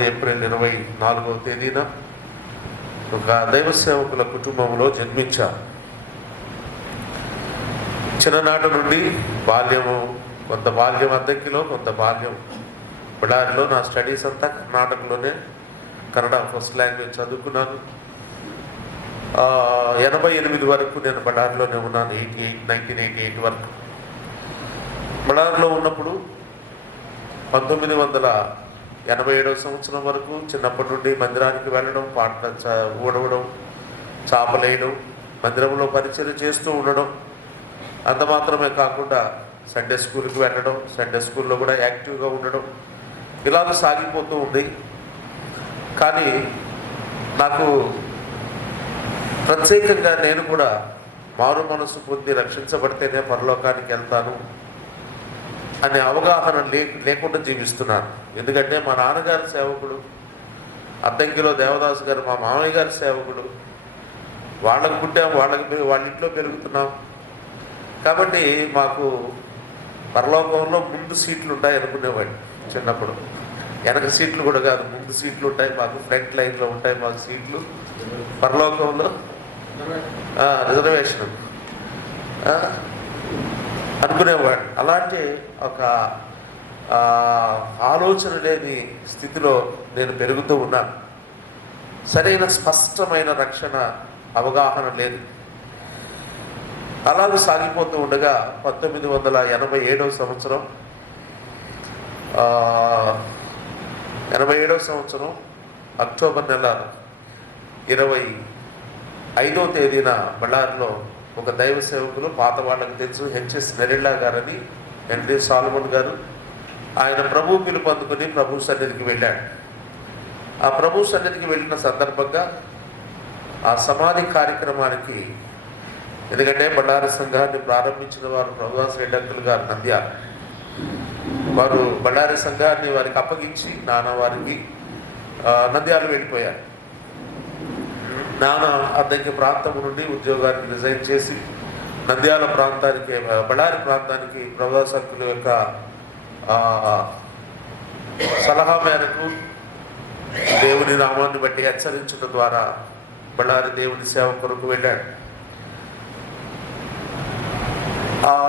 April 24వ తేదీన ఒక దైవ సేవకుల కుటుంబంలో జన్మించాను. చిన్ననాటి నుండి కొంత బాల్యం అద్దెకిలో, కొంత బాల్యం బళ్ళారిలో. నా స్టడీస్ అంతా కర్ణాటకలోనే, కన్నడ ఫస్ట్ లాంగ్వేజ్ చదువుకున్నాను. 88 వరకు నేను బళ్ళారిలోనే ఉన్నాను. 1988 వరకు బళ్ళారిలో ఉన్నప్పుడు 1987వ సంవత్సరం వరకు చిన్నప్పటి నుండి మందిరానికి వెళ్ళడం, పాటలు ఊడవడం, చాపలేయడం, మందిరంలో పరిచయం చేస్తూ ఉండడం. అంత మాత్రమే కాకుండా సండే స్కూల్కి వెళ్ళడం, సండే స్కూల్లో కూడా యాక్టివ్గా ఉండడం, ఇలాగ సాగిపోతూ ఉంది. కానీ నాకు ప్రత్యేకంగా నేను కూడా మారు మనసు పొంది రక్షించబడితేనే పరలోకానికి వెళ్తాను అనే అవగాహన లేకుండా జీవిస్తున్నాను. ఎందుకంటే మా నాన్నగారి సేవకుడు, అద్దంకిలో దేవదాసు గారు మా మామయ్య గారి సేవకుడు. వాళ్ళకు పుట్టాము, వాళ్ళ ఇంట్లో పెరుగుతున్నాం. కాబట్టి మాకు పరలోకంలో ముందు సీట్లు ఉంటాయి అనుకునేవాడిని చిన్నప్పుడు. వెనక సీట్లు కూడా కాదు, ముందు సీట్లు ఉంటాయి మాకు, ఫ్రంట్ లైన్లో ఉంటాయి మాకు సీట్లు పరలోకంలో, రిజర్వేషన్ అనుకునేవాడు. అలాంటి ఒక ఆలోచన లేని స్థితిలో నేను పెరుగుతూ ఉన్నాను. సరైన స్పష్టమైన రక్షణ అవగాహన లేదు. అలాగే సాగిపోతూ ఉండగా 1987వ సంవత్సరం అక్టోబర్ నెల 25వ తేదీన బళ్ళారిలో ఒక దైవ సేవకులు, పాత వాళ్ళకి తెలుసు, హెచ్ఎస్ నెరిల్లా గారని, హెన్రీ సాలమన్ గారు, ఆయన ప్రభు పిలుపు అందుకుని ప్రభు సన్నిధికి వెళ్ళాడు. ఆ ప్రభు సన్నిధికి వెళ్ళిన సందర్భంగా ఆ సమాధి కార్యక్రమానికి, ఎందుకంటే బళ్ళారి సంఘాన్ని ప్రారంభించిన వారు ప్రభుదాస్ రెడ్డి అంకుల్ గారు నంద్యాల. వారు బళ్ళారి సంఘాన్ని వారికి అప్పగించి నాన్న వారికి నంద్యాల వెళ్ళిపోయారు. నాన్న అద్దెకి ప్రాంతం నుండి ఉద్యోగాన్ని రిజైన్ చేసి నంద్యాల ప్రాంతానికి, బళ్ళారి ప్రాంతానికి ప్రభుదాస్ అంకుల్ యొక్క సలహా మేరకు దేవుని నామాన్ని బట్టి హెచ్చరించడం ద్వారా బళ్ళారి దేవుని సేవ కొరకు వెళ్ళాడు.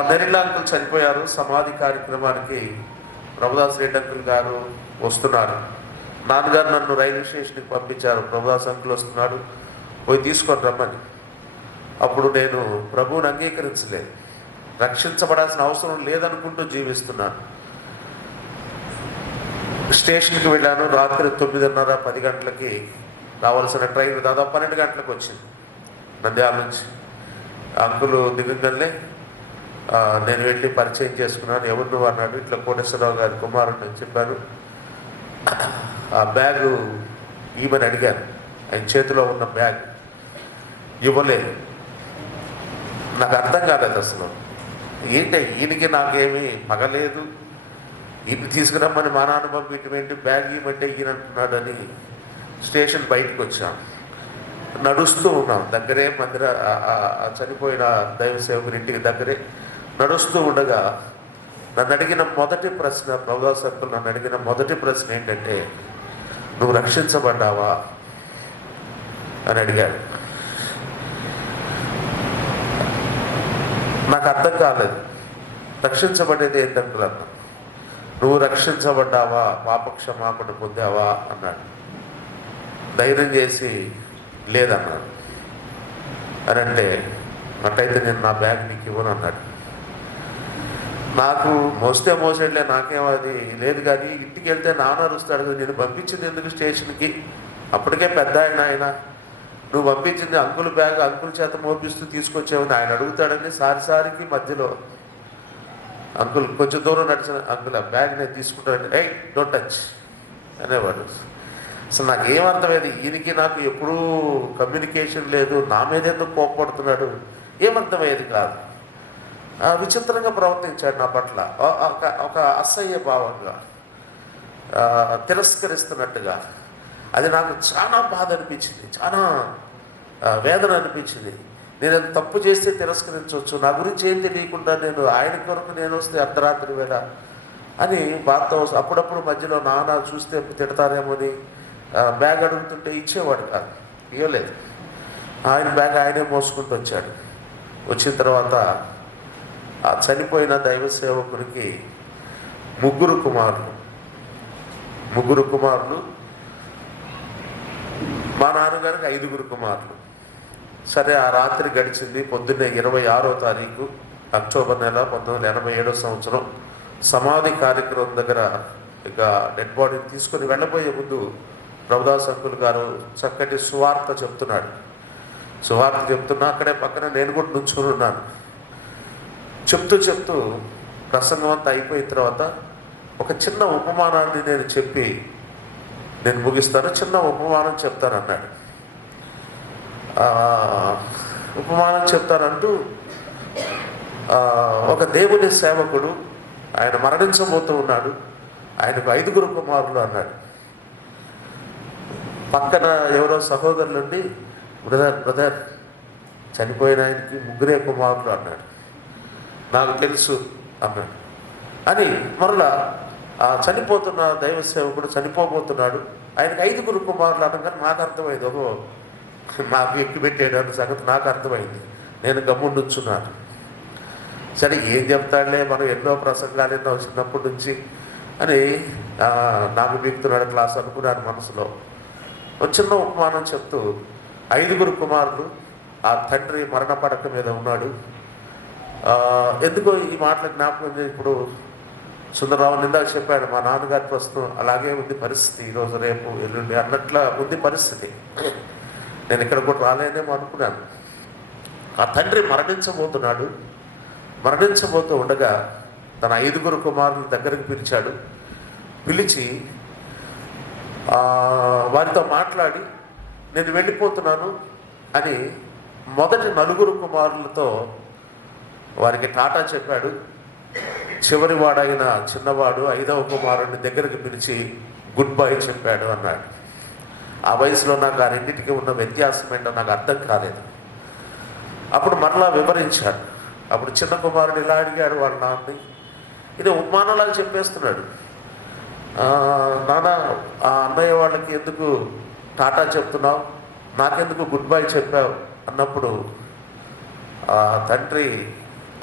నెరిల్లా అంకుల్ చనిపోయారు. సమాధి కార్యక్రమానికి ప్రభుదాస్ రెడ్డి అంకుల్ గారు వస్తున్నారు. నాన్నగారు నన్ను రైల్వే స్టేషన్కి పంపించారు. ప్రభుదాస్ అంకుల్ వస్తున్నాడు, పోయి తీసుకొని రమ్మని. అప్పుడు నేను ప్రభువుని అంగీకరించలేదు. రక్షించబడాల్సిన అవసరం లేదనుకుంటూ జీవిస్తున్నాను. స్టేషన్కి వెళ్ళాను. రాత్రి 9:30, 10 గంటలకి రావాల్సిన ట్రైన్ దాదాపు 12 గంటలకు వచ్చింది నంద్యాల నుంచి. అంకులు దిగంగానే నేను వెళ్ళి పరిచయం చేసుకున్నాను. ఎవరు నువ్వు అన్నాడు. ఇట్లా కోటేశ్వరరావు గారి కుమారుడు అని చెప్పాను. ఆ బ్యాగు ఇవ్వని అడిగాను. ఆయన చేతిలో ఉన్న బ్యాగ్ ఇవ్వలేదు. నాకు అర్థం కాలేదు అసలు. ఏంటి ఈయనకి నాకేమీ పగలేదు, ఈయన తీసుకురమ్మని మా నాన్న పంపించమేంటి, బ్యాగ్ ఇవ్వమంటే ఈయన అంటున్నాడని స్టేషన్ బయటకు వచ్చాం. నడుస్తూ ఉన్నాం. దగ్గరే చనిపోయిన దైవ సేవకుని ఇంటికి దగ్గరే నడుస్తూ ఉండగా నన్ను అడిగిన మొదటి ప్రశ్న, ప్రభుదాస్ అంకుల్ నన్ను అడిగిన మొదటి ప్రశ్న ఏంటంటే, నువ్వు రక్షించబడ్డావా అని అడిగాడు. నాకు అర్థం కాలేదు. రక్షించబడేది ఏంటంటే, నువ్వు రక్షించబడ్డావా, పాపక్షమాపణ పొందావా అన్నాడు. ధైర్యం చేసి లేదన్నాడు. అని అంటే, అట్టయితే నేను నా బ్యాగ్ నీకు ఇవ్వను అన్నాడు. నాకు మోసేట్లే, నాకేం అది లేదు. కానీ ఇంటికి వెళ్తే నాన్న అరుస్తాడు కదా, నేను పంపించింది ఎందుకు స్టేషన్కి, అప్పటికే పెద్ద ఆయన నువ్వు పంపించింది అంకుల్ బ్యాగ్ అంకుల్ చేత మోపిస్తూ తీసుకొచ్చావని ఆయన అడుగుతాడని సారికి మధ్యలో అంకుల్ కొంచెం దూరం నడిచిన, అంకుల్ ఆ బ్యాగ్ నేను తీసుకుంటానండి, డోంట్ టచ్ అనేవాడు. అసలు నాకు ఏమర్థమయ్యేది, ఈయనకి నాకు ఎప్పుడూ కమ్యూనికేషన్ లేదు, నా మీద ఎందుకు కోప్పడుతున్నాడు ఏమర్థమయ్యేది కాదు. విచిత్రంగా ప్రవర్తించాడు నా పట్ల. ఒక అసహ్య భావంగా, తిరస్కరిస్తున్నట్టుగా. అది నాకు చాలా బాధ అనిపించింది, చాలా వేదన అనిపించింది. నేను అది తప్పు చేస్తే తిరస్కరించవచ్చు. నా గురించి ఏం తెలియకుండా ఆయన కొరకు నేను వస్తే అర్ధరాత్రి వేళ అని బాధతో అప్పుడప్పుడు మధ్యలో నాన్న చూస్తే తిడతారేమో అని బ్యాగ్ అడుగుతుంటే ఇచ్చేవాడు కాదు, ఇవ్వలేదు. ఆయన బ్యాగ్ ఆయనే మోసుకుంటూ వచ్చాడు. వచ్చిన తర్వాత ఆ చనిపోయిన దైవ సేవకుడికి ముగ్గురు కుమారులు, మా నాన్నగారికి 5 కుమారులు. సరే, ఆ రాత్రి గడిచింది. పొద్దున్నే 26వ తారీఖు అక్టోబర్ నెల 1987 సంవత్సరం సమాధి కార్యక్రమం దగ్గర ఇక డెడ్ బాడీని తీసుకొని వెళ్ళబోయే ముందు ప్రభుదాస్ అంకుల్ గారు చక్కటి సువార్త చెప్తున్నాడు. సువార్త చెప్తున్నా అక్కడే పక్కన నేను కూడా నుంచుని ఉన్నాను. చెప్తూ ప్రసంగం అంతా అయిపోయిన తర్వాత ఒక చిన్న ఉపమానాన్ని నేను ముగిస్తాను, చిన్న ఉపమానం చెప్తాను అన్నాడు. ఉపమానం చెప్తానంటూ ఒక దేవుని సేవకుడు, ఆయన మరణించబోతూ ఉన్నాడు. ఆయనకు 5 కుమారులు అన్నాడు. పక్కన ఎవరో సహోదరులుండి, బ్రదర్ చనిపోయిన ఆయనకి 3 కుమారులు అన్నాడు. నాకు తెలుసు అన్నాడు. అని మరలా ఆ చనిపోతున్న దైవ సేవకుడు చనిపోబోతున్నాడు, ఆయనకు 5 కుమారులు అనగానే నాకు అర్థమైంది. ఓహో, నాకు ఎక్కిపెట్టాడు అన్న సంగతి నాకు అర్థమైంది. నేను గమ్ముండుచున్నాను. సరే, ఏం చెప్తాడులే, మనం ఎన్నో ప్రసంగాలు ఎన్నో చిన్నప్పటి నుంచి అని నాకు బిగుతున్నాడు క్లాస్ అనుకున్నాను మనసులో. ఒక చిన్న ఉపమానం చెప్తూ 5 కుమారులు, ఆ తండ్రి మరణ పడక మీద ఉన్నాడు. ఎందుకో ఈ మాటలు జ్ఞాపకం ఇప్పుడు సుందరరావు నిందాక చెప్పాడు, మా నాన్నగారి ప్రస్తుతం అలాగే ఉంది పరిస్థితి, ఈరోజు రేపు ఎల్లుండి అన్నట్లా ఉంది పరిస్థితి. నేను ఇక్కడ కూడా రాలేనేమో అనుకున్నాను. ఆ తండ్రి మరణించబోతూ ఉండగా తన 5 కుమారుల దగ్గరికి పిలిచి వారితో మాట్లాడి, నేను వెళ్ళిపోతున్నాను అని మొదటి 4 కుమారులతో వారికి టాటా చెప్పాడు. చివరి వాడైన చిన్నవాడు 5వ కుమారుడిని దగ్గరికి పిలిచి గుడ్ బై చెప్పాడు అన్నాడు. ఆ వయసులో నాకు ఆ రెండింటికి ఉన్న వ్యత్యాసం ఏంటో నాకు అర్థం కాలేదు. అప్పుడు మరలా వివరించాడు. అప్పుడు చిన్న కుమారుడు ఇలా అడిగాడు వాళ్ళ నాన్నని, ఇది ఉపమానంలాగా చెప్పేస్తున్నాడు. నాన్న, ఆ అన్నయ్య వాళ్ళకి ఎందుకు టాటా చెప్తున్నావు, నాకెందుకు గుడ్ బై చెప్పావు అన్నప్పుడు ఆ తండ్రి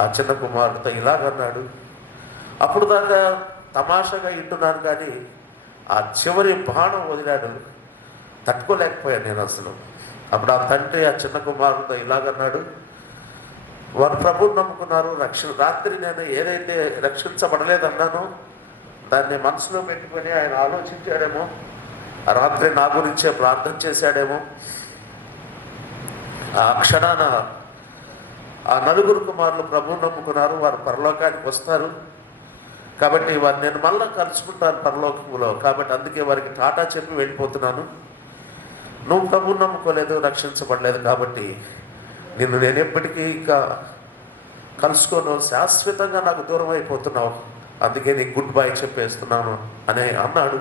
ఆ చిన్న కుమారుడితో ఇలాగన్నాడు. అప్పుడు దాకా తమాషాగా వింటున్నాను, కానీ ఆ చివరి బాణం వదిలాడు, తట్టుకోలేకపోయాను నేను అసలు. అప్పుడు ఆ తండ్రి ఆ చిన్న కుమారుడితో ఇలాగన్నాడు, వారు ప్రభువుని నమ్ముకున్నారు, రాత్రి నేను ఏదైతే రక్షించబడలేదన్నానో దాన్ని మనసులో పెట్టుకొని ఆయన ఆలోచించాడేమో, ఆ రాత్రి నా గురించే ప్రార్థన చేశాడేమో. ఆ క్షణాన ఆ 4 కుమారులు ప్రభువుని నమ్ముకున్నారు, వారు పరలోకానికి వస్తారు. కాబట్టి వారు నేను మళ్ళీ కలుసుకుంటాను పరలోకంలో, కాబట్టి అందుకే వారికి టాటా చెప్పి వెళ్ళిపోతున్నాను. నువ్వు ప్రభువుని నమ్ముకోలేదు, రక్షించబడలేదు, కాబట్టి నేను ఎప్పటికీ ఇంకా కలుసుకోను, శాశ్వతంగా నాకు దూరం అయిపోతున్నావు, అందుకే నీకు గుడ్ బై చెప్పేస్తున్నాను అని అన్నాడు.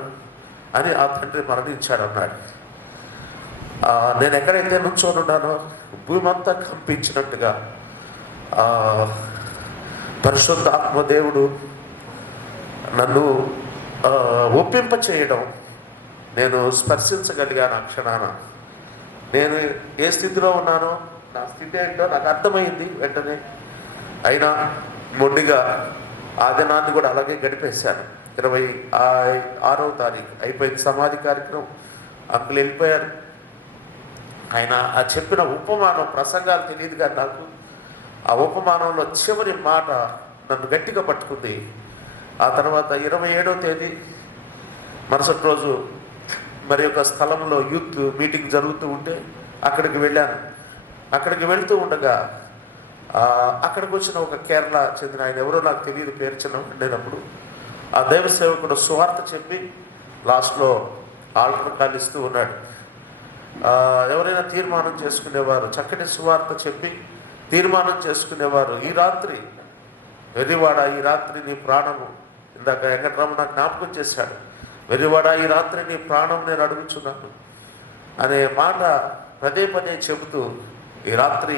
అని ఆ తండ్రి మరణించాడు అన్నాడు. నేను ఎక్కడైతే నుంచోనున్నానో భూమి అంతా కంపించినట్టుగా పరిశుద్ధ ఆత్మదేవుడు నన్ను ఒప్పింప చేయడం నేను స్పర్శించగలిగాను. ఆ క్షణాన నేను ఏ స్థితిలో ఉన్నానో, నా స్థితి ఏంటో నాకు అర్థమైంది వెంటనే. అయినా మొండిగా ఆ దినాన్ని కూడా అలాగే గడిపేశాను. 26వ తారీఖు అయిపోయింది సమాధి కార్యక్రమం. అంకులు వెళ్ళిపోయారు. ఆయన ఆ చెప్పిన ఉపమానం, ప్రసంగాలు తెలియదు కానీ నాకు ఆ ఉపమానంలో చివరి మాట నన్ను గట్టిగా పట్టుకుంది. ఆ తర్వాత 27వ తేదీ మరుసటి రోజు మరి ఒక స్థలంలో యూత్ మీటింగ్ జరుగుతూ ఉంటే అక్కడికి వెళ్ళాను. అక్కడికి వెళ్తూ ఉండగా అక్కడికి వచ్చిన ఒక కేరళ చెందిన ఆయన, ఎవరో నాకు తెలియదు, పేరు చిన్న ఉండేటప్పుడు ఆ దైవ సేవకుడు సువార్త చెప్పి లాస్ట్లో ఆల్టర్ కాల్ ఇస్తూ ఉన్నాడు. ఎవరైనా తీర్మానం చేసుకునేవారు, చక్కటి సువార్త చెప్పి తీర్మానం చేసుకునేవారు, ఈ రాత్రి వెర్రివాడ, ఈ రాత్రి నీ ప్రాణము, ఇందాక వెంకటరామ నాకు జ్ఞాపకం చేశాడు, వెర్రివాడ ఈ రాత్రి నీ ప్రాణం నేను అడుగుచున్నాను అనే మాట పదే చెబుతూ, ఈ రాత్రి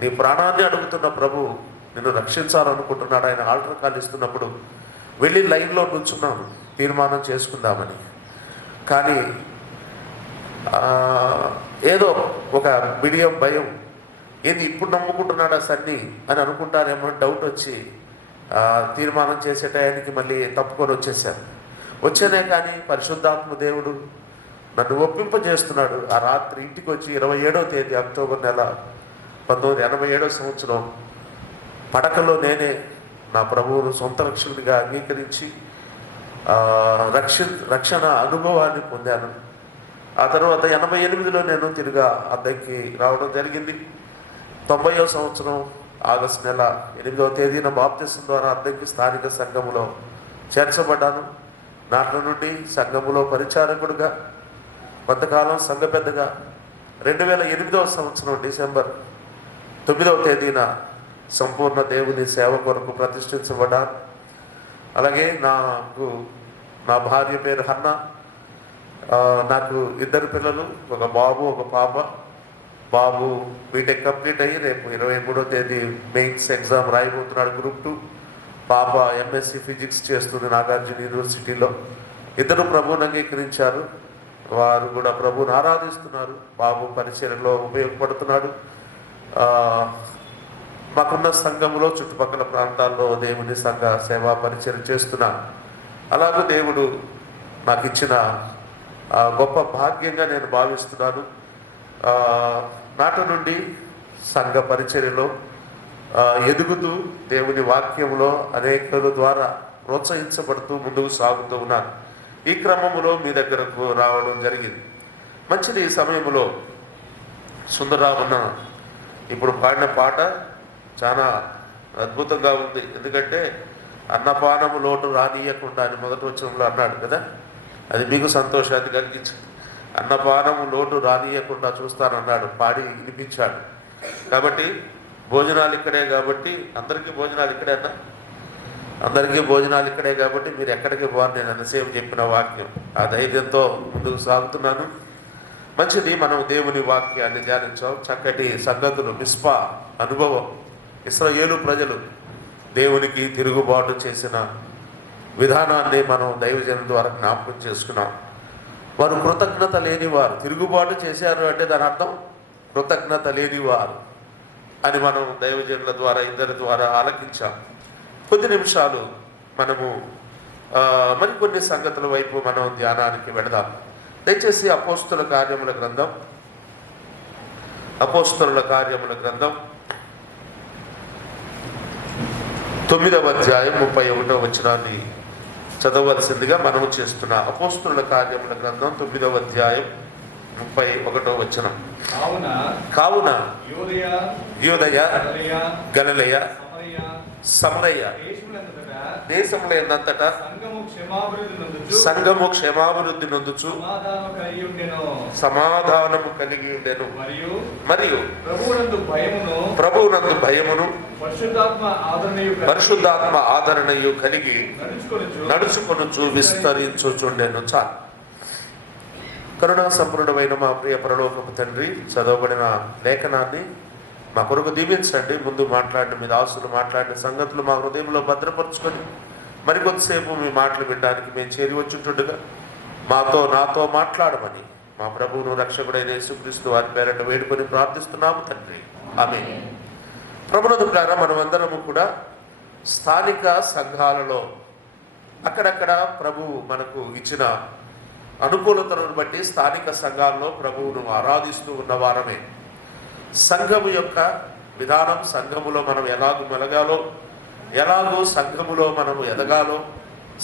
నీ ప్రాణాన్ని అడుగుతున్న ప్రభు నిన్ను రక్షించాలనుకుంటున్నాడు. ఆయన ఆల్టర్ కాల్ ఇస్తున్నప్పుడు వెళ్ళి లైన్లో నుంచున్నాను తీర్మానం చేసుకుందామని. కానీ ఏదో ఒక బిడియం భయం, ఏంది ఇప్పుడు నమ్ముకుంటున్నాడా సన్ని అని అనుకుంటారేమో డౌట్ వచ్చి తీర్మానం చేసే టయానికి మళ్ళీ తప్పుకొని వచ్చేసాను. వచ్చానే కానీ పరిశుద్ధాత్మ దేవుడు నన్ను ఒప్పింపజేస్తున్నాడు. ఆ రాత్రి ఇంటికి వచ్చి 27వ తేదీ అక్టోబర్ నెల 1987 సంవత్సరం పడకలో నేనే నా ప్రభువును సొంత రక్షకుడిగా అంగీకరించి రక్షణ అనుభవాన్ని పొందాను. ఆ తర్వాత 88లో నేను తిరిగా అద్దెకి రావడం జరిగింది. 90వ సంవత్సరం ఆగస్టు నెల 8వ తేదీన బాప్తిసం ద్వారా అద్దెకి స్థానిక సంఘములో చేర్చబడ్డాను. నాటి నుండి సంఘములో పరిచారకుడుగా, కొంతకాలం సంఘ పెద్దగా 2008వ సంవత్సరం డిసెంబర్ 9వ తేదీన సంపూర్ణ దేవుని సేవ కొరకు ప్రతిష్ఠించబడ్డాను. అలాగే నా భార్య పేరు హన్న. నాకు 2 పిల్లలు, ఒక బాబు ఒక పాప. బాబు బీటెక్ కంప్లీట్ అయ్యి రేపు 23వ తేదీ మెయిన్స్ ఎగ్జామ్ రాయబోతున్నాడు గ్రూప్ 2. పాప ఎంఎస్సి ఫిజిక్స్ చేస్తుంది నాగార్జున యూనివర్సిటీలో. 2 ప్రభువుని అంగీకరించారు. వారు కూడా ప్రభువుని ఆరాధిస్తున్నారు. బాబు పరిచర్యలో ఉపయోగపడుతున్నాడు. మాకున్న సంఘంలో చుట్టుపక్కల ప్రాంతాల్లో దేవుని సంఘ సేవా పరిచర్య చేస్తున్నాను. అలాగే దేవుడు నాకు ఇచ్చిన గొప్ప భాగ్యంగా నేను భావిస్తున్నాను. నాటి నుండి సంఘ పరిచర్యలో ఎదుగుతూ దేవుని వాక్యంలో అనేకుల ద్వారా ప్రోత్సహించబడుతూ ముందుకు సాగుతూ ఉన్నాను. ఈ క్రమంలో మీ దగ్గరకు రావడం జరిగింది. మంచిది. ఈ సమయంలో సుందరరామన్న ఇప్పుడు పాడిన పాట చాలా అద్భుతంగా ఉంది. ఎందుకంటే అన్నపానము లోటు రానియకుండా అని మొదటి వచనంలో అన్నాడు కదా, అది మీకు సంతోషాన్ని కలిగించింది. అన్నపానము లోటు రానియకుండా చూస్తానన్నాడు, పాడి వినిపించాడు. కాబట్టి భోజనాలు ఇక్కడే, కాబట్టి అందరికీ భోజనాలు ఇక్కడే అన్నా, అందరికీ భోజనాలు ఇక్కడే కాబట్టి మీరు ఎక్కడికి పోరు, నేను ఎంతసేపు చెప్పిన వాక్యం. ఆ ధైర్యంతో ముందుకు సాగుతున్నాను. మంచిది. మనం దేవుని వాక్యాన్ని ధ్యానించాం. చక్కటి సంగతులు, మిస్పా అనుభవం. ఇశ్రాయేలు ప్రజలు దేవునికి తిరుగుబాటు చేసిన విధానాన్ని మనం దైవజనం ద్వారా జ్ఞాపకం చేసుకున్నాం. వారు కృతజ్ఞత లేనివారు. తిరుగుబాటు చేశారు అంటే దాని అర్థం కృతజ్ఞత లేనివారు అని మనం దైవజనుల ద్వారా, ఇద్దరి ద్వారా ఆలకించాం. కొద్ది నిమిషాలు మనము మరికొన్ని సంగతుల వైపు మనం ధ్యానానికి వెళదాం. దయచేసి అపోస్తుల కార్యముల గ్రంథం 9వ అధ్యాయం 31వ వచనాన్ని చదవలసిందిగా మనము చేస్తున్నా. అపోస్తుల కార్యముల గ్రంథం 9వ అధ్యాయం 31వ వచనం. కావున యూదయ, గలిలయ, సమరయ దేశములంతటా సంఘము క్షేమాభివృద్ధి నొందుచు సమాధానము కలిగి ఉండెను. మరియు ప్రభువునందు భయమును పరిశుద్ధాత్మ ఆదరణయు కలిగి నడుచుకొనుచు విస్తరించుచుండెను. చాలు. కరుణా సంపూర్ణమైన మా ప్రియ పరలోకపు తండ్రి, చదవబడిన లేఖనాన్ని మా కొరకు దీవించండి. ముందు మాట్లాడిన మీ దాసులు మాట్లాడిన సంగతులు మా హృదయంలో భద్రపరుచుకొని మరికొద్దిసేపు మీ మాటలు వినడానికి మేము చేరి వచ్చుంటుండగా నాతో మాట్లాడమని మా ప్రభువును రక్షకుడైన యేసుక్రీస్తు వారి పేరట వేడుకొని ప్రార్థిస్తున్నాము తండ్రి. ఆమేన్. ప్రభునందు ప్రియులారా, మనమందరము కూడా స్థానిక సంఘాలలో అక్కడక్కడ ప్రభువు మనకు ఇచ్చిన అనుకూలతలను బట్టి స్థానిక సంఘాల్లో ప్రభువును ఆరాధిస్తూ ఉన్నవారమే. సంఘము యొక్క విధానం, సంఘములో మనం ఎలాగూ మెలగాలో, ఎలాగో సంఘములో మనము ఎదగాలో,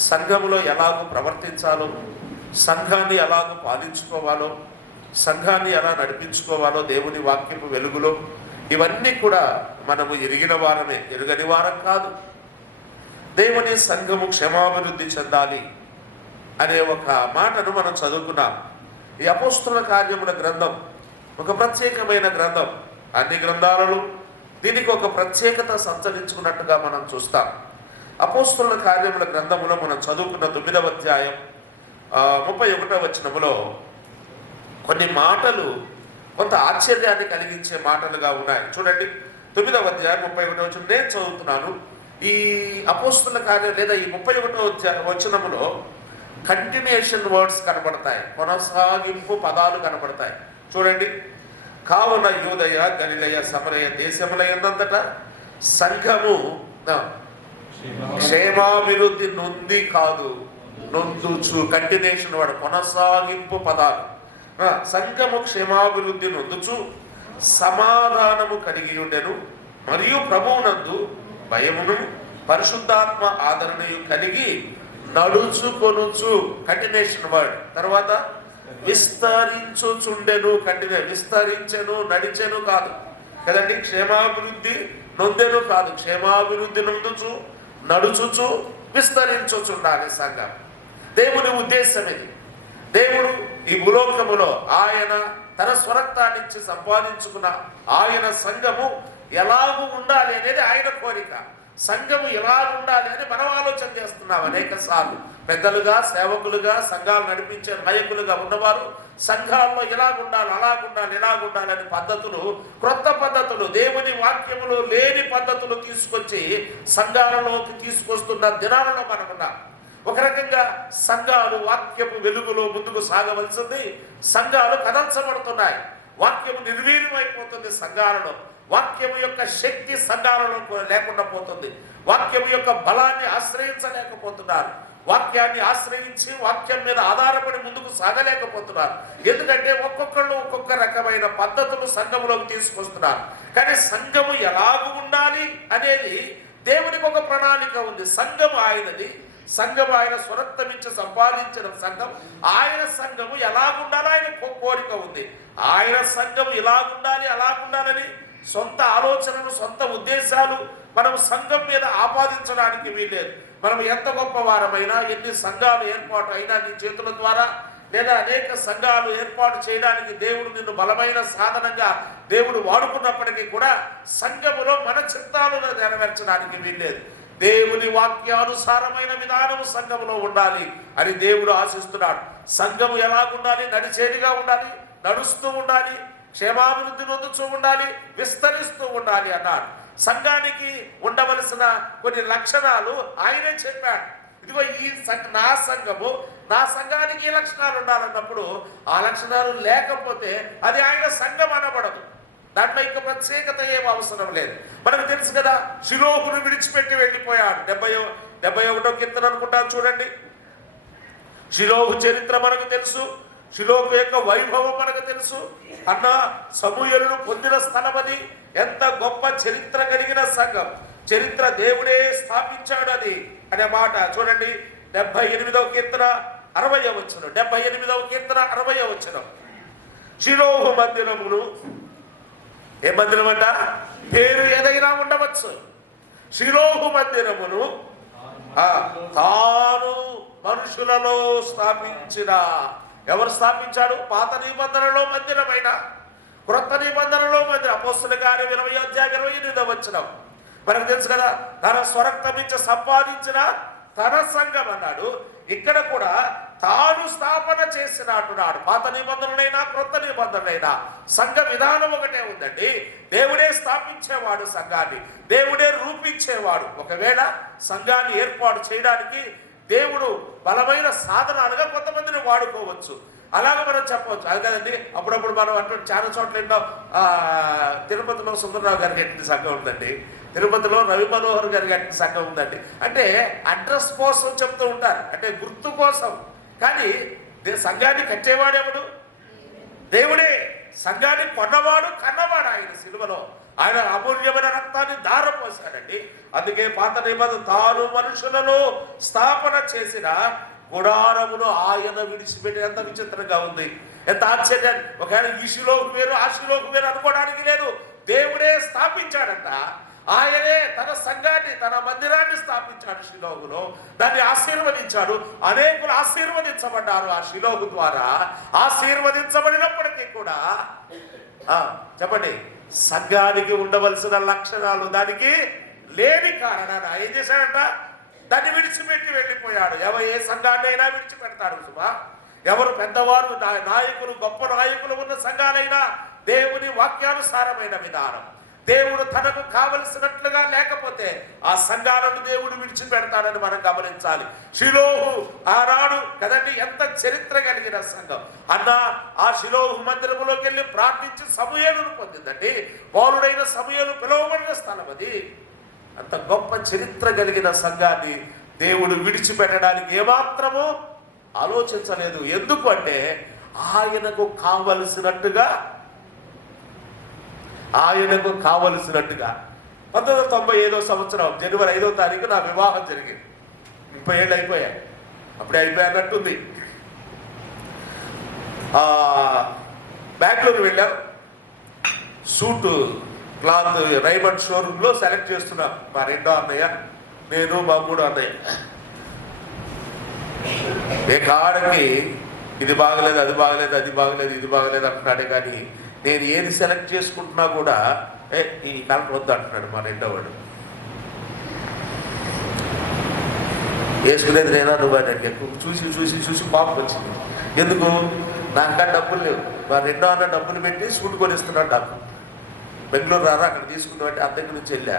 సంఘములో ఎలాగూ ప్రవర్తించాలో, సంఘాన్ని ఎలాగూ పాలించుకోవాలో, సంఘాన్ని ఎలా నడిపించుకోవాలో దేవుని వాక్యపు వెలుగులో ఇవన్నీ కూడా మనము ఎరిగిన వారమే, ఎరుగని వారం కాదు. దేవుని సంఘము క్షేమాభివృద్ధి చెందాలి అనే ఒక మాటను మనం చదువుకున్నాం. ఈ అపోస్తుల కార్యముల గ్రంథం ఒక ప్రత్యేకమైన గ్రంథం. అన్ని గ్రంథాలలో దీనికి ఒక ప్రత్యేకత సంచరించుకున్నట్టుగా మనం చూస్తాం. అపోస్తుల కార్యముల గ్రంథములో మనం చదువుకున్న 9వ అధ్యాయం 31వ వచనములో కొన్ని మాటలు కొంత ఆశ్చర్యాన్ని కలిగించే మాటలుగా ఉన్నాయి. చూడండి, 9వ అధ్యాయం 31వ వచనం నేను చదువుతున్నాను. ఈ అపోస్తుల కార్యం లేదా ఈ 31వ వచనములో కంటిన్యూషన్ వర్డ్స్ కనబడతాయి, కొనసాగింపు పదాలు కనబడతాయి. చూడండి, కావున యూదయ గలిలయ సమరయ దేశముల యందంతట సంఘము క్షేమాభివృద్ధి నొంది కాదు, నొందుచు. కంటిన్యూషన్ వర్డ్, కొనసాగింపు పదాలు. సంఘము క్షేమాభివృద్ధి నొందుచు సమాధానము కలిగి ఉండెను, మరియు ప్రభువునందు భయమును పరిశుద్ధాత్మ ఆదరణయు కలిగి నడుచుకొనుచు. Continuation word. తర్వాత విస్తరించుచుండెను. విస్తరించెను, నడిచెను కాదు కదండి. క్షేమాభివృద్ధి నొందెను కాదు, క్షేమాభివృద్ధి నొందుచు, నడుచుచు, విస్తరించుచుండాలి సంఘం. దేవుని ఉద్దేశం ఇది. దేవుడు ఈ భూలోకములో ఆయన తన స్వరక్తాన్నిచ్చి సంపాదించుకున్న ఆయన సంఘము ఎలాగూ ఉండాలి అనేది ఆయన కోరిక. సంఘము ఎలాగ ఉండాలి అని మనం ఆలోచన చేస్తున్నాం అనేక సార్లు. పెద్దలుగా, సేవకులుగా, సంఘాలు నడిపించే నాయకులుగా ఉన్నవారు సంఘాల్లో ఎలాగుండాలి, అలాగుండాలి, ఎలాగుండాలి అని పద్ధతులు, క్రొత్త పద్ధతులు, దేవుని వాక్యములో లేని పద్ధతులు తీసుకొచ్చి సంఘాలలోకి తీసుకొస్తున్న దినాలలో మనం ఉన్నాం. ఒక రకంగా సంఘాలు వాక్యపు వెలుగులో ముందుకు సాగవలసింది, సంఘాలు కదల్చబడుతున్నాయి. వాక్యము నిర్వీర్యమైపోతుంది సంఘాలలో. వాక్యము యొక్క శక్తి సంఘాలలో లేకుండా పోతుంది. వాక్యము యొక్క బలాన్ని ఆశ్రయించలేకపోతున్నారు. వాక్యాన్ని ఆశ్రయించి వాక్యం మీద ఆధారపడి ముందుకు సాగలేకపోతున్నారు. ఎందుకంటే ఒక్కొక్కళ్ళు ఒక్కొక్క రకమైన పద్ధతులు సంఘములోకి తీసుకొస్తున్నారు. కానీ సంఘము ఎలాగూ ఉండాలి అనేది దేవునికి ఒక ప్రణాళిక ఉంది. సంఘము ఆయనది, సంఘం ఆయన స్వరక్తమించి సంపాదించిన సంఘం. ఆయన సంఘము ఎలాగుండాలో ఆయన కోరిక ఉంది. ఆయన సంఘం ఇలాగుండాలి, అలాగుండాలని సొంత ఆలోచనలు, సొంత ఉద్దేశాలు మనం సంఘం మీద ఆపాదించడానికి వీల్లేదు. మనం ఎంత గొప్పవారమైనా, ఎన్ని సంఘాలు ఏర్పాటు అయినా నీ చేతుల ద్వారా, లేదా అనేక సంఘాలు ఏర్పాటు చేయడానికి దేవుడు నిన్ను బలమైన సాధనంగా దేవుడు వాడుకున్నప్పటికీ కూడా సంఘములో మన చిత్తాలను నెరవేర్చడానికి వీల్లేదు. దేవుని వాక్యానుసారమైన విధానము సంఘములో ఉండాలి అని దేవుడు ఆశిస్తున్నాడు. సంఘము ఎలాగుండాలి? నడిచేడిగా ఉండాలి, నడుస్తూ ఉండాలి, క్షేమాభివృద్ధి నొందుతూ ఉండాలి, విస్తరిస్తూ ఉండాలి అన్నాడు. సంఘానికి ఉండవలసిన కొన్ని లక్షణాలు ఆయనే చెప్పాడు. ఇదిగో ఈ నా సంఘము, నా సంఘానికి ఈ లక్షణాలు ఉండాలన్నప్పుడు ఆ లక్షణాలు లేకపోతే అది ఆయన సంఘం అనబడదు. దాంట్లో ఇంకా ప్రత్యేకత ఏం అవసరం లేదు. మనకు తెలుసు కదా, షిలోహును విడిచిపెట్టి వెళ్ళిపోయాడు. 71వ కీర్తన అనుకుంటాను చూడండి. షిలోహు చరిత్ర మనకు తెలుసు, షిలోహు యొక్క వైభవం మనకు తెలుసు. అన్న సమూయేలును పొందిన స్థలం అది. ఎంత గొప్ప చరిత్ర కలిగిన సంఘం, చరిత్ర దేవుడే స్థాపించాడు అది అనే మాట చూడండి. 78వ కీర్తన 60వ వచనం. 78వ కీర్తన 60వ వచనం. షిలోహు మందిరమును, ఏ మందిరం అంట? పేరు ఏదైనా ఉండవచ్చు. షిలోహు మందిరమును తాను మనుషులలో స్థాపించిన. ఎవరు స్థాపించాడు? పాత నిబంధనలో మందిరమైన, క్రొత్త నిబంధనలో మందిరం. అపోస్తుల కార్యం 20:28 వచనం మనకు తెలుసు కదా. తన స్వరక్తమించి సంపాదించిన తన సంఘం అన్నాడు. ఇక్కడ కూడా తాను స్థాపన చేసిన అంటున్నాడు. పాత నిబంధనలైనా క్రొత్త నిబంధనలైనా సంఘ విధానం ఒకటే ఉందండి. దేవుడే స్థాపించేవాడు సంఘాన్ని, దేవుడే రూపించేవాడు. ఒకవేళ సంఘాన్ని ఏర్పాటు చేయడానికి దేవుడు బలమైన సాధనాలుగా కొంతమందిని వాడుకోవచ్చు. అలాగే మనం చెప్పవచ్చు. అది కదండి, అప్పుడప్పుడు మనం అటువంటి చాలా చోట్ల ఎన్నో తిరుపతిలో సుందరరావు గారి గట్టిన సంఘం ఉందండి, తిరుపతిలో రవి మనోహర్ గారి గట్టిన సంఘం ఉందండి. అంటే అడ్రస్ కోసం చెప్తూ ఉంటారు, అంటే గుర్తు కోసం. కానీ సంఘాన్ని కట్టేవాడెవడు? దేవుడే. సంఘాన్ని కొన్నవాడు, కన్నవాడు ఆయన సిలువలో. ఆయన అమూల్యమైన రక్తాన్ని ధారపోసాడండి. అందుకే పాత నిబంధన తాను మనుషులలో స్థాపన చేసిన గుడారమును ఆయన విడిచిపెట్టి. ఎంత విచిత్రంగా ఉంది, ఎంత ఆశ్చర్యాన్ని. ఒకవేళ ఈ శిలోకు వేరు, ఆ శిలోకు వేరు అనుకోవడానికి లేదు. దేవుడే స్థాపించాడంట. ఆయనే తన సంఘాన్ని, తన మందిరాన్ని స్థాపించాడు షిలోహులో. దాన్ని ఆశీర్వదించాడు. అనేకులు ఆశీర్వదించబడ్డారు ఆ షిలోహు ద్వారా. ఆశీర్వదించబడినప్పటికీ కూడా చెప్పండి, సంఘానికి ఉండవలసిన లక్షణాలు దానికి లేని కారణాన ఏం చేశాడంట? దాన్ని విడిచిపెట్టి వెళ్ళిపోయాడు. ఏ సంఘాన్ని అయినా విడిచిపెడతాడు సుమా. ఎవరు పెద్దవారు, నాయకులు, గొప్ప నాయకులు ఉన్న సంఘాలైనా దేవుని వాక్యానుసారమైన విధానం, దేవుడు తనకు కావలసినట్లుగా లేకపోతే ఆ సంఘాలను దేవుడు విడిచిపెడతాడని మనం గమనించాలి. షిలోహు ఆనాడు కదండి ఎంత చరిత్ర కలిగిన సంఘం అన్న. ఆ షిలోహు మందిరములోకి వెళ్ళి ప్రార్థించి సమూయేలును పొందిందండి. పౌలుడైన సమూయేలు పిలువబడిన స్థలం అది. అంత గొప్ప చరిత్ర కలిగిన సంఘాన్ని దేవుడు విడిచిపెట్టడానికి ఏమాత్రమూ ఆలోచించలేదు. ఎందుకు అంటే ఆయనకు కావలసినట్టుగా 1995 సంవత్సరం జనవరి 5వ తారీఖు నా వివాహం జరిగింది. 30 ఏళ్ళు అయిపోయాయి. అప్పుడే అయిపోయానట్టుంది. బెంగళూరు వెళ్ళాం. సూటు క్లాత్ రైమండ్ షోరూంలో సెలెక్ట్ చేస్తున్నాం. మా రెండో అన్నయ్య, నేను, మా మూడో అన్నయ్య. ఏ కాడకి ఇది బాగలేదు, అది బాగలేదు, అది బాగలేదు, ఇది బాగలేదు అంటున్నాడే కానీ నేను ఏది సెలెక్ట్ చేసుకుంటున్నా కూడా ఈ కలర్ వద్దు అంటున్నాడు మా రెండో వాడు. వేసుకునేది నేనా నువ్వు అని చూసి చూసి చూసి పాపం వచ్చింది. ఎందుకు? నాకా డబ్బులు లేవు. మా రెండో అన్న డబ్బులు పెట్టి సూట్ కొనిస్తున్నాడు నాకు. బెంగళూరు రారా అక్కడ తీసుకున్నట్టు అద్దెకి నుంచి వెళ్ళా.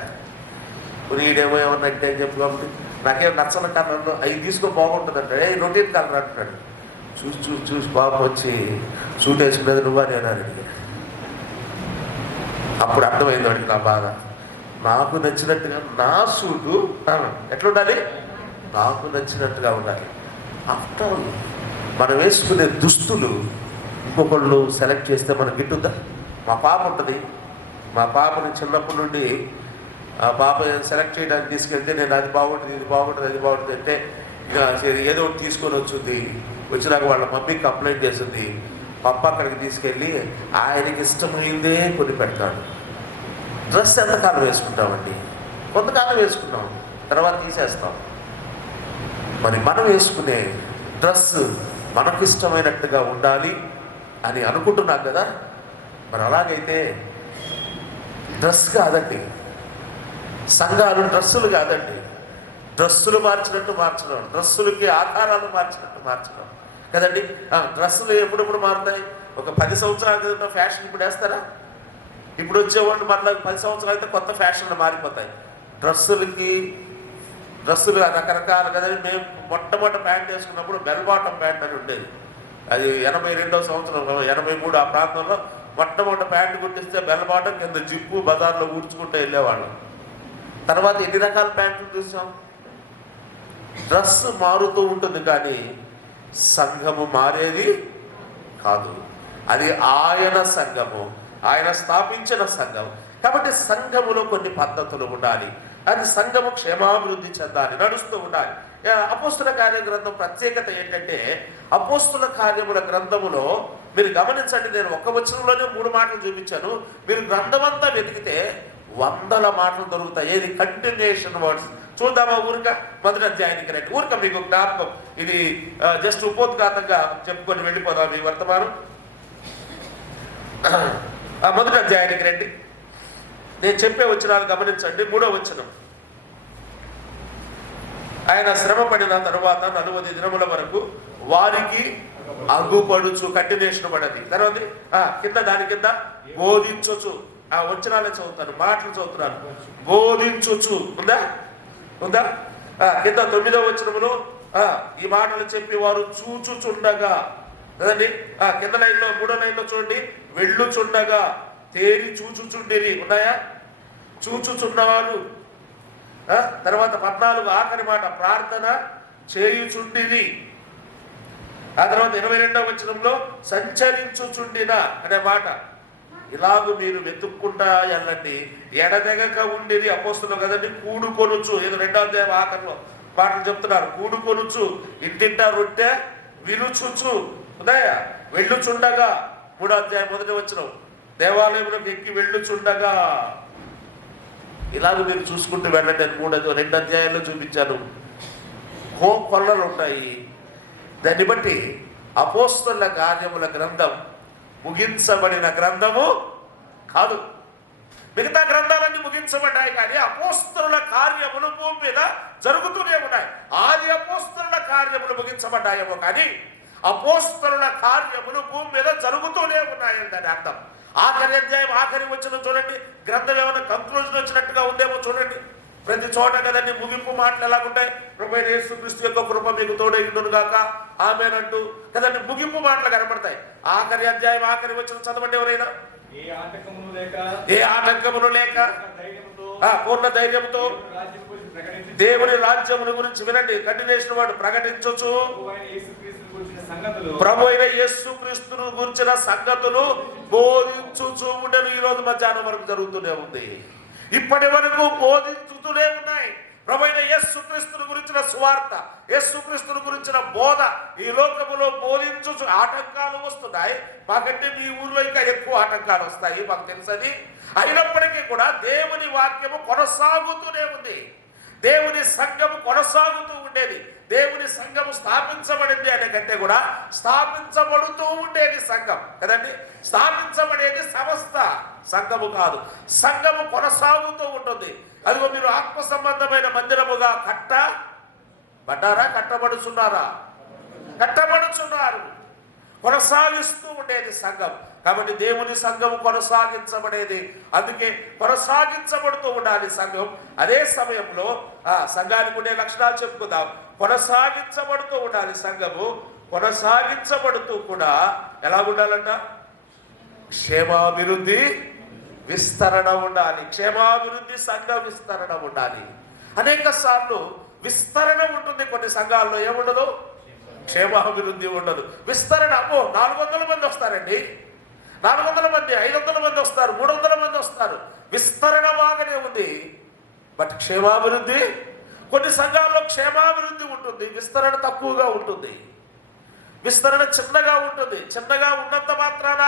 ఈడేమో ఏమన్నా అంటే అని చెప్పి కాబట్టి నాకేం నచ్చని కలర్లో అవి తీసుకో బాగుంటుంది అంటే రొటీన్ కలర్ అంటున్నాడు. చూసి చూసి చూసి పాపం వచ్చి సూట్ వేసుకునేది నువ్వు అని అన్నాడు. అప్పుడు అర్థమైంది వాడికి నా బాధ. నాకు నచ్చినట్టుగా నా సూటు ఎట్లుండాలి? నాకు నచ్చినట్టుగా ఉండాలి. ఆఫ్టర్ మనం వేసుకునే దుస్తులు ఇంకొకళ్ళు సెలెక్ట్ చేస్తే మనకు గిట్టుందా? మా పాప ఉంటుంది. మా పాపని చిన్నప్పటి నుండి ఆ పాప సెలెక్ట్ చేయడానికి తీసుకెళ్తే నేను అది బాగుంటుంది, ఇది బాగుంటుంది, అది బాగుంటుంది అంటే ఇక ఏదో ఒకటి తీసుకొని వచ్చినాక వాళ్ళ మమ్మీ కంప్లైంట్ చేస్తుంది. పప్ప అక్కడికి తీసుకెళ్ళి ఆయనకి ఇష్టమైందే కొని పెడతాడు. డ్రెస్ ఎంతకాలం వేసుకుంటామండి? కొంతకాలం వేసుకున్నాం, తర్వాత తీసేస్తాం. మరి మనం వేసుకునే డ్రెస్ మనకు ఇష్టమైనట్టుగా ఉండాలి అని అనుకుంటున్నాం కదా. మరి అలాగైతే డ్రెస్ కాదండి, సంఘాలు డ్రెస్సులు కాదండి. డ్రెస్సులు మార్చినట్టు మార్చడం, డ్రెస్సులకి ఆకారాలు మార్చినట్టు మార్చడం కదండి. డ్రెస్సులు ఎప్పుడెప్పుడు మారుతాయి? ఒక 10 సంవత్సరాల క్రితం ఫ్యాషన్ ఇప్పుడు వేస్తారా? ఇప్పుడు వచ్చేవాళ్ళు మళ్ళీ 10 సంవత్సరాలు అయితే కొత్త ఫ్యాషన్లు మారిపోతాయి. డ్రెస్సులు రకరకాలు కదండి. మేము మొట్టమొదటి ప్యాంట్ వేసుకున్నప్పుడు బెల్ బాటమ్ ప్యాంట్ అని ఉండేది. అది 82వ సంవత్సరంలో 83 ఆ ప్రాంతంలో మొట్టమొదటి ప్యాంట్ కుట్టిస్తే బెల్ బాటమ్ కింద జిప్పు బజార్లో ఊడ్చుకుంటూ వెళ్ళేవాళ్ళం. తర్వాత ఎన్ని రకాల ప్యాంట్లు చూసాం. డ్రెస్ మారుతూ ఉంటుంది కానీ సంఘము మారేది కాదు. అది ఆయన సంఘము, ఆయన స్థాపించిన సంఘం. కాబట్టి సంఘములో కొన్ని పద్ధతులు ఉండాలి. అది సంఘము క్షేమాభివృద్ధి చెందాలి, నడుస్తూ ఉండాలి. అపోస్తుల కార్య గ్రంథం ప్రత్యేకత ఏంటంటే అపోస్తుల కార్యముల గ్రంథములో మీరు గమనించండి, నేను ఒక్క వచనంలోనే 3 మాటలు చూపించాను. మీరు గ్రంథం అంతా వెతికితే 100 మాటలు దొరుకుతాయి. ఏది? Continuation words. చూద్దామా? ఊరిక మొదటి అధ్యాయానికి రండి. ఊరిక మీకు జ్ఞాపకం, ఇది జస్ట్ ఉపోద్ఘాతంగా చెప్పుకొని వెళ్ళిపోదాం. ఈ వర్తమానం మొదటి అధ్యాయానికి రండి. నేను చెప్పే వచనాలు గమనించండి. 3వ వచనం, ఆయన శ్రమ పడిన తరువాత 40 దినముల వరకు వారికి అగుపడుచు, కంటిన్యూషన్ పడది. తర్వాత కింద దాని కింద బోధించొచ్చు. ఆ వచనాలే చదువుతాను, మాటలు చదువుతున్నాను. బోధించొచ్చు ఉందా? కింద 9వ వచనములో ఈ మాటలు చెప్పి వారు చూచుచుండగా కదండి. కింద లైన్లో 3వ లైన్లో చూడండి, వెళ్ళుచుండగా తేరి చూచుచుండిరి. ఉన్నాయా? చూచుచున్నవాడు. తర్వాత 14 ఆఖరి మాట, ప్రార్థన చేయుచుండిరి. ఆ తర్వాత 22వ వచనంలో సంచరించుచుండిన అనే మాట. ఇలాగూ మీరు వెతుక్కుంటా వెళ్ళండి. ఎడదెగక ఉండిరి అపోస్తులు కదండి. కూడుకొనుచు, ఏదో 2వ అధ్యాయం ఆఖరిలో మాటలు చెప్తున్నారు. కూడుకొనుచు, ఇంటింటా రొట్టె విలుచుచు. ఉన్నాయా? వెళ్ళుచుండగా 3వ అధ్యాయం 1వ వచనం, దేవాలయంలోకి ఎక్కి వెళ్ళుచుండగా. ఇలాగ మీరు చూసుకుంటూ వెళ్ళండి. నేను 2 అధ్యాయాల్లో చూపించాను. కొల్లలు ఉంటాయి. దాన్ని బట్టి అపోస్తలుల కార్యముల గ్రంథం ముగించబడిన గ్రంథము కాదు. మిగతా గ్రంథాలన్నీ ముగించబడ్డాయి కానీ అపోస్తలుల కార్యములు భూమి మీద జరుగుతూనే ఉన్నాయి. ఆది అపోస్తలుల కార్యములు ముగించబడ్డాయేమో కానీ అపోస్తలుల కార్యములు భూమి మీద జరుగుతూనే ఉన్నాయి. ఉంటాయని దాని అర్థం. ఆఖరి అధ్యాయం ఆఖరి వచనం చూడండి, గ్రంథం ఏమైనా కంక్లూజన్ వచ్చినట్టుగా ఉందేమో చూడండి. ప్రతి చోట కదండి ముగింపు మాటలు ఎలాగుంటాయి, ప్రభువైన యేసుక్రీస్తు యొక్క కృప మీకు తోడైండును గాక ఆమేనంటూ కదండి ముగింపు మాటలు కనబడతాయి. ఆఖరి అధ్యాయం ఆఖరి వచనం చదవండి ఎవరైనా. ఏ ఆటంకమును లేక పూర్ణ ధైర్యంతో దేవుని రాజ్యమును గురించి వినండి. కంటిన్యూషన్ వాడు ప్రకటించొచ్చు. ప్రభు అయిన యేసుక్రీస్తును గురించిన సంగతులు బోధించుచూ ఉండను. ఈ రోజు మధ్యాహ్నం వరకు జరుగుతూనే ఉంది. ఇప్పటి వరకు బోధించుతూనే ఉన్నాయి. ప్రభు అయిన యేసుక్రీస్తును గురించిన సువార్త, యేసుక్రీస్తును గురించిన బోధ ఈ లోకములో బోధించు. ఆటంకాలు వస్తున్నాయి. మాకంటే మీ ఊర్లో ఇంకా ఎక్కువ ఆటంకాలు వస్తాయి, మాకు తెలుసని. అయినప్పటికీ కూడా దేవుని వాక్యము కొనసాగుతూనే ఉంది. దేవుని సంఘము కొనసాగుతూ ఉండేది. దేవుని సంఘము స్థాపించబడింది అనే కంటే కూడా స్థాపించబడుతూ ఉండేది సంఘం కదండి. స్థాపించబడేది సంస్థ, సంఘము కాదు. సంఘము కొనసాగుతూ ఉంటుంది. అదిగో మీరు ఆత్మ సంబంధమైన మందిరముగా కట్టబడ్డారా, కట్టబడుచున్నారా? కట్టబడుచున్నారు. కొనసాగిస్తూ ఉండేది సంఘం. కాబట్టి దేవుని సంఘం కొనసాగించబడేది. అందుకే కొనసాగించబడుతూ ఉండాలి సంఘం. అదే సమయంలో సంఘానికి ఉండే లక్షణాలు చెప్పుకుందాం. కొనసాగించబడుతూ ఉండాలి సంఘము. కొనసాగించబడుతూ కూడా ఎలా ఉండాలంట? క్షేమాభివృద్ధి విస్తరణ ఉండాలి. క్షేమాభివృద్ధి సంఘ విస్తరణ ఉండాలి. అనేక సార్లు విస్తరణ ఉంటుంది కొన్ని సంఘాల్లో, ఏముండదు? క్షేమాభివృద్ధి ఉండదు. విస్తరణ 400 మంది వస్తారండి, 400 మంది, 500 మంది వస్తారు, 300 మంది వస్తారు. విస్తరణ బాగానే ఉంది, బట్ క్షేమాభివృద్ధి కొన్ని సంఘాల్లో క్షేమాభివృద్ధి ఉంటుంది, విస్తరణ తక్కువగా ఉంటుంది. విస్తరణ చిన్నగా ఉంటుంది. చిన్నగా ఉన్నంత మాత్రాన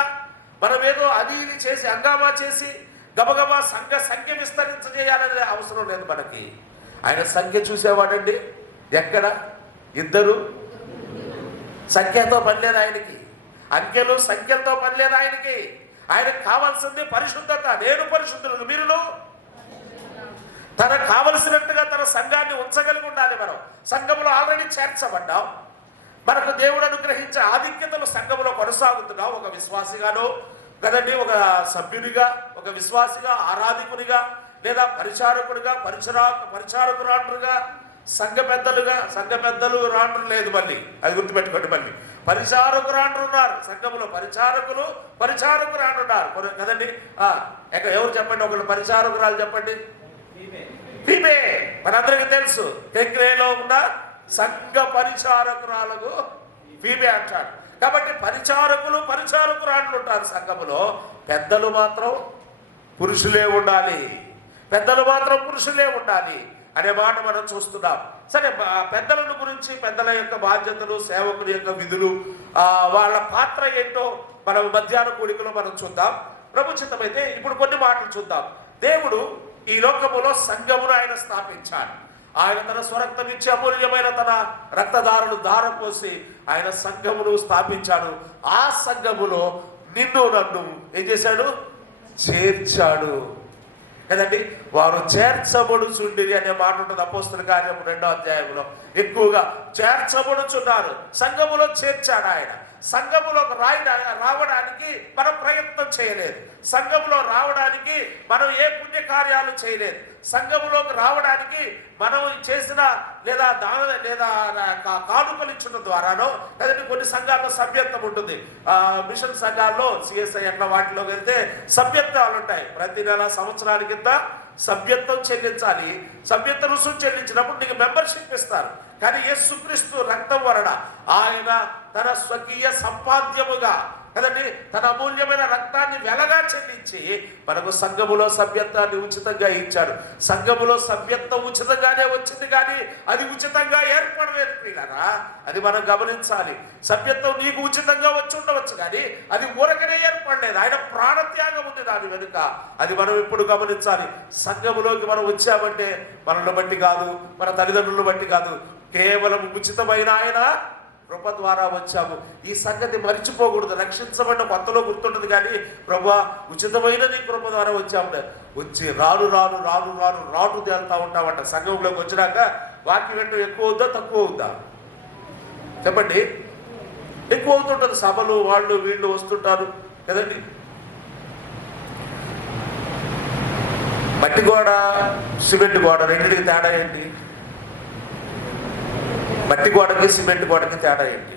మనం ఏదో అది ఇది చేసి హంగామా చేసి గబగబా సంఖ్య విస్తరించేయాలనే అవసరం లేదు మనకి. ఆయన సంఖ్య చూసేవాడండి. ఎక్కడ? 2 సంఖ్యతో పని లేదు ఆయనకి. అంకెలు సంఖ్యలతో పని లేదు ఆయనకి. ఆయనకు కావాల్సింది పరిశుద్ధత. నేను పరిశుద్ధులను, మీరును. తనకు కావలసినట్టుగా తన సంఘాన్ని ఉంచగలిగి ఉండాలి. మనం సంఘంలో ఆల్రెడీ చేర్చబడ్డాం. మనకు దేవుడు అనుగ్రహించే ఆధిక్యతలు సంఘంలో కొనసాగుతున్నాం. ఒక విశ్వాసిగాను కదండి, ఒక సభ్యునిగా, ఒక విశ్వాసిగా, ఆరాధికునిగా, లేదా పరిచారకుడిగా, పరిచారకురాండ్రుగా, సంఘ పెద్దలు రాండ్రు లేదు. మళ్ళీ అది గుర్తుపెట్టుకోండి. మళ్ళీ పరిచారకురాండ్రు ఉన్నారు సంఘంలో. పరిచారకురాండ్రు ఉన్నారు కదండి. ఎవరు చెప్పండి? ఒకళ్ళు పరిచారకురాలు చెప్పండి. ఫీమే మనందరికీ తెలుసు. టెక్రేలో ఉన్న సంఘ పరిచారకురాలకు ఫీమే అంటాడు. కాబట్టి పరిచారకురాండ్రు ఉంటారు సంఘములో. పెద్దలు మాత్రం పురుషులే ఉండాలి. అనే మాట మనం చూస్తున్నాం. సరే, పెద్దలను గురించి, పెద్దల యొక్క బాధ్యతలు, సేవకుల యొక్క విధులు, వాళ్ళ పాత్ర ఏంటో మనం మధ్యాహ్న కూడికలో మనం చూద్దాం. ప్రభుచితమైతే ఇప్పుడు కొన్ని మాటలు చూద్దాం. దేవుడు ఈ లోకములో సంఘమును ఆయన స్థాపించాడు. ఆయన తన స్వరక్తం ఇచ్చి అమూల్యమైన తన రక్తధారలు ధారపోసి ఆయన సంఘమును స్థాపించాడు. ఆ సంఘములో నిన్ను నన్ను ఏం చేశాడు? చేర్చాడు కదండి. వారు చేర్చబడుచుండిరి అనే మాట ఉంటుంది అపోస్తలుల కార్యం 2వ అధ్యాయంలో. ఎక్కువగా చేర్చబడుచున్నారు. సంఘములో చేర్చాడు ఆయన. సంఘములోకి రావడానికి మనం ప్రయత్నం చేయలేదు. సంఘములో రావడానికి మనం ఏ పుణ్యకార్యాలు చేయలేదు. సంఘములోకి రావడానికి మనం చేసిన లేదా కానుకలు ఇచ్చడం ద్వారానో, లేదంటే కొన్ని సంఘాల్లో సభ్యత్వం ఉంటుంది. మిషన్ సంఘాల్లో సిఎస్ఐ అట్లా వాటిలో వెళ్తే సభ్యత్వాలు ఉంటాయి. ప్రతి నెల సంవత్సరానికి సభ్యత్వం చెల్లించాలి. సభ్యత్వ రుసుము చెల్లించినప్పుడు నీకు మెంబర్షిప్ ఇస్తారు. కానీ యేసుక్రీస్తు రక్తం వలన ఆయన తన స్వకీయ సంపాద్యముగా కదండి తన అమూల్యమైన రక్తాన్ని వెలగా చెల్లించి మనకు సంఘములో సభ్యత్వాన్ని ఉచితంగా ఇచ్చాడు. సంఘములో సభ్యత్వం ఉచితంగానే వచ్చింది, కానీ అది ఉచితంగా ఏర్పడలేదు ప్రియులారా. అది మనం గమనించాలి. సభ్యత్వం నీకు ఉచితంగా వచ్చి ఉండవచ్చు, కానీ అది ఊరకనే ఏర్పడలేదు. ఆయన ప్రాణత్యాగం ఉంది దాని వెనుక. అది మనం ఇప్పుడు గమనించాలి. సంఘములోకి మనం వచ్చామంటే మనల్ని బట్టి కాదు, మన తల్లిదండ్రులను బట్టి కాదు, కేవలం ఉచితమైన ఆయన కృప ద్వారా వచ్చాము. ఈ సంగతి మర్చిపోకూడదు. రక్షించబడిన కొత్తలో గుర్తుంటుంది, కానీ ప్రభువా ఉచితమైన నీ కృప ద్వారా వచ్చాము. వచ్చి రాటు తేలుతా ఉంటామంట. సంఘంలోకి వచ్చినాక వాక్యం వినడం ఎక్కువ అవుద్దా తక్కువ అవుద్దా చెప్పండి? ఎక్కువ అవుతుంటుంది. సభలు వాళ్ళు వీళ్ళు వస్తుంటారు కదండి. మట్టి గోడ సిమెంట్ గోడ రెండింటికి తేడా ఏంటి? మట్టి గోడకి సిమెంట్ గోడకి తేడా ఏంటి?